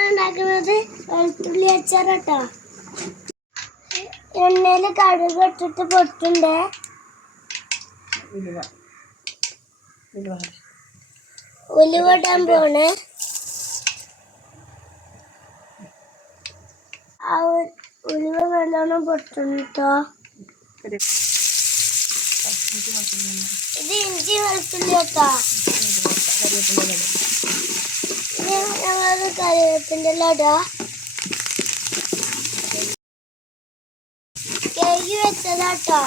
ഉണ്ടാക്കുന്നത് വെളുത്തുള്ളി അച്ചാറാട്ടോ. എണ്ണയിൽ കടുക് ഇട്ടിട്ട് പൊട്ടുണ്ടേ. ഉലുവ ഇടാൻ പോണേ. ആ ഉലുവ നല്ലോണം പൊട്ടുട്ടോ. ഇത് ഇഞ്ചി വെളുത്തുള്ളി കേട്ടോ. ഞങ്ങളത് കറിവേപ്പിൻ്റെ ഇടാ. കഴുകി വെച്ചതാട്ടോ.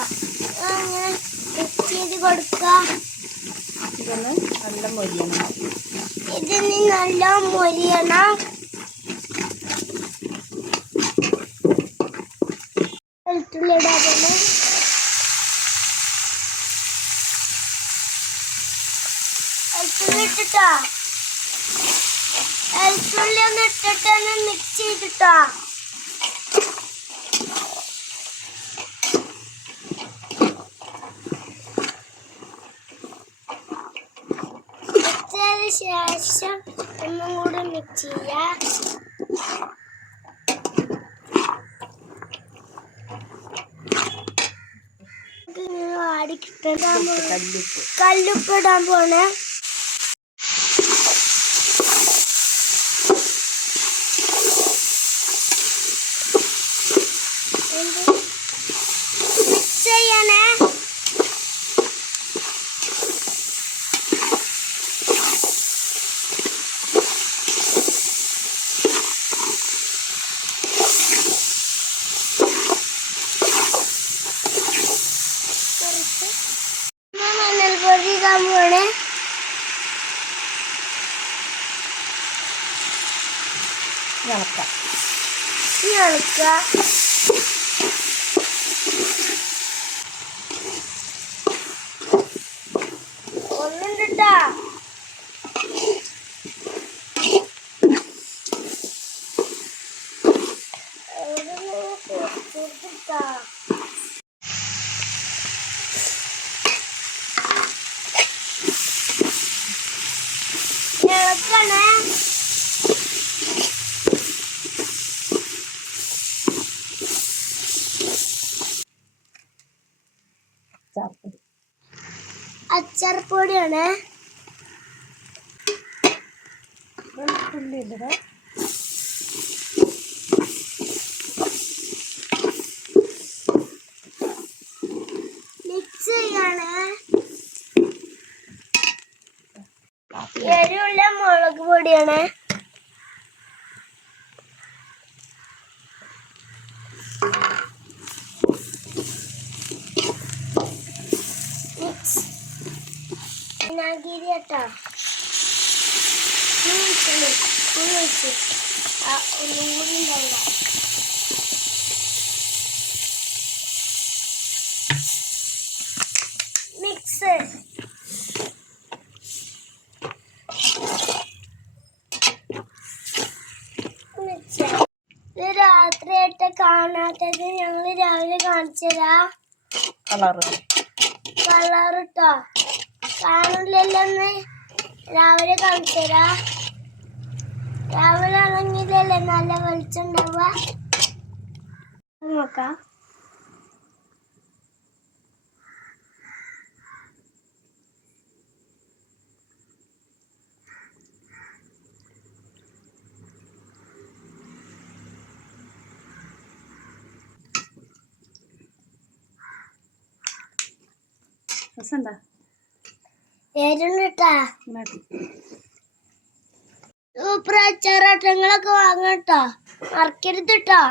അങ്ങനെ മിക്സ് ചെയ്ത് കൊടുക്കുക. ഇതിന് നല്ല മൊരിയണം. വെളുത്തുള്ളി ഇടാൻ പോലെ വെളുത്തുള്ളി ഇട്ടിട്ടോ. വെളുത്തുള്ളി ഒന്ന് ഇട്ടിട്ടൊന്ന് മിക്സ് ചെയ്തിട്ടോ. ശേഷം ഒന്നും കൂടെ മിക്സ് ചെയ്യാം. വാടി കിട്ടാൻ കല്ലുപ്പ് ഇടാൻ പോണേ. മിക്സ് ചെയ്യണേ. മഞ്ഞൾപ്പൊടി ഇടാൻ പോണേ. ഒന്നുണ്ടിട്ടാ. ഇളക്കണേ. അച്ചാർപ്പൊടിയാണ്. മിക്സ് ചെയ്യാണ്. എരിവുള്ള മുളക് പൊടിയാണ്. വിനാഗിരി കേട്ടോ. ഒന്നും കൂടി ഉണ്ടാവില്ല. മിക്സ്. ഇത് രാത്രിയായിട്ട് കാണാത്തത് ഞങ്ങൾ രാവിലെ കാണിച്ചു തരാം. കളർ ഇട്ടോ. കാണില്ലല്ലോന്ന് രാവിലെ കാണിച്ചു തരാം. രാവിലെ ആണെങ്കിലല്ലേ നല്ല വെളിച്ചം ഉണ്ടാവുക. നോക്കാം. എരുണ്ടിട്ടാ. സൂപ്പർ അച്ചാറാട്ടങ്ങളൊക്കെ വാങ്ങട്ടോ. മറക്കരുത് കേട്ടോ.